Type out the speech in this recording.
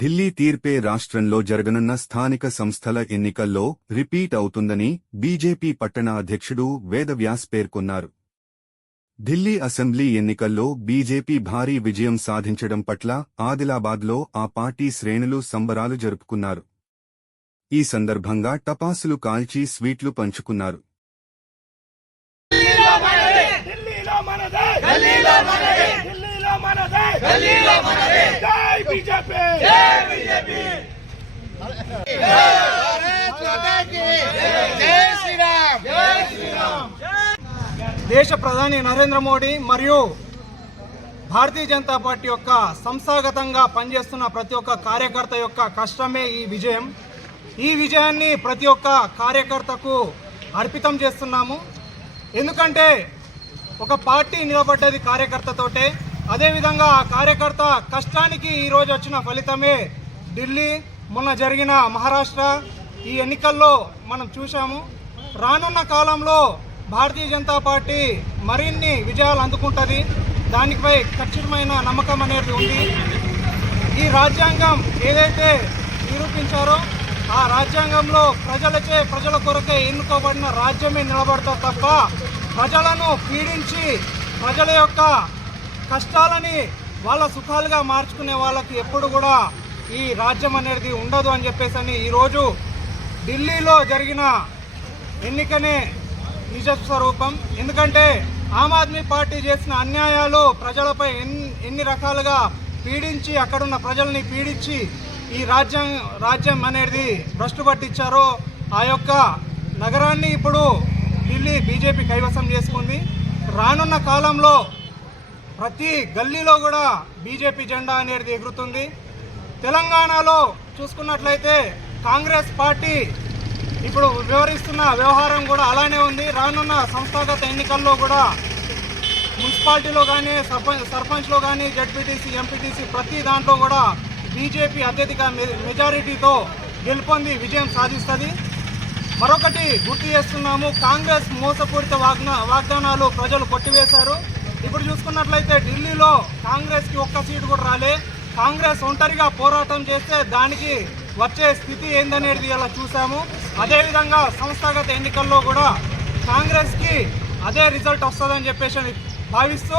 ఢిల్లీ తీర్పే రాష్ట్రంలో జరగనున్న స్థానిక సంస్థల ఎన్నికల్లో రిపీట్ అవుతుందని బీజేపీ పట్టణ అధ్యక్షుడు వేదవ్యాస్ పేర్కొన్నారు. ఢిల్లీ అసెంబ్లీ ఎన్నికల్లో బీజేపీ భారీ విజయం సాధించడం పట్ల ఆదిలాబాద్లో ఆ పార్టీ శ్రేణులు సంబరాలు జరుపుకున్నారు. ఈ సందర్భంగా టపాసులు కాల్చి స్వీట్లు పంచుకున్నారు. దేశ ప్రధాని నరేంద్ర మోడీ మరియు భారతీయ జనతా పార్టీ యొక్క సంస్థాగతంగా పనిచేస్తున్న ప్రతి ఒక్క కార్యకర్త యొక్క కష్టమే ఈ విజయం. ఈ విజయాన్ని ప్రతి ఒక్క కార్యకర్తకు అర్పితం చేస్తున్నాము. ఎందుకంటే ఒక పార్టీ నిలబడ్డది కార్యకర్తతోటే. అదేవిధంగా ఆ కార్యకర్త కష్టానికి ఈరోజు వచ్చిన ఫలితమే ఢిల్లీ, మొన్న జరిగిన మహారాష్ట్ర ఈ ఎన్నికల్లో మనం చూశాము. రానున్న కాలంలో భారతీయ జనతా పార్టీ మరిన్ని విజయాలు అందుకుంటుంది. దానిపై ఖచ్చితమైన నమ్మకం అనేది ఉంది. ఈ రాజ్యాంగం ఏదైతే నిరూపించారో ఆ రాజ్యాంగంలో ప్రజల కొరకే ఎన్నుకోబడిన రాజ్యమే నిలబడతారు తప్ప ప్రజలను పీడించి ప్రజల యొక్క కష్టాలని వాళ్ళ సుఖాలుగా మార్చుకునే వాళ్ళకి ఎప్పుడు కూడా ఈ రాజ్యం అనేది ఉండదు అని చెప్పేసి ఈరోజు ఢిల్లీలో జరిగిన ఎన్నికనే నిజ స్వరూపం. ఎందుకంటే ఆమ్ ఆద్మీ పార్టీ చేసిన అన్యాయాలు ప్రజలపై ఎన్ని రకాలుగా పీడించి అక్కడున్న ప్రజల్ని పీడించి ఈ రాజ్యం అనేది భ్రష్టు పట్టించారో ఆ యొక్క నగరాన్ని ఇప్పుడు ఢిల్లీ బీజేపీ కైవసం చేసుకుంది. రానున్న కాలంలో ప్రతి గల్లీలో కూడా బీజేపీ జెండా అనేది ఎగురుతుంది. తెలంగాణలో చూసుకున్నట్లయితే కాంగ్రెస్ పార్టీ ఇప్పుడు వివరిస్తున్న వ్యవహారం కూడా అలానే ఉంది. రానున్న సంస్థాగత ఎన్నికల్లో కూడా మున్సిపాలిటీలో కానీ సర్పంచ్లో కానీ జడ్పీటీసీ, ఎంపీటీసీ ప్రతి దాంట్లో కూడా బీజేపీ అత్యధిక మెజారిటీతో గెలుపొంది విజయం సాధిస్తుంది. మరొకటి గుర్తు చేస్తున్నాము, కాంగ్రెస్ మోసపూరిత వాగ్దానాలు ప్రజలు కొట్టివేశారు. ఇప్పుడు చూసుకున్నట్లయితే ఢిల్లీలో కాంగ్రెస్కి ఒక్క సీటు కూడా రాలే. కాంగ్రెస్ ఒంటరిగా పోరాటం చేస్తే దానికి వచ్చే స్థితి ఏందనేది ఇలా చూసాము. అదేవిధంగా సంస్థాగత ఎన్నికల్లో కూడా కాంగ్రెస్కి అదే రిజల్ట్ వస్తుందని చెప్పేసి భావిస్తూ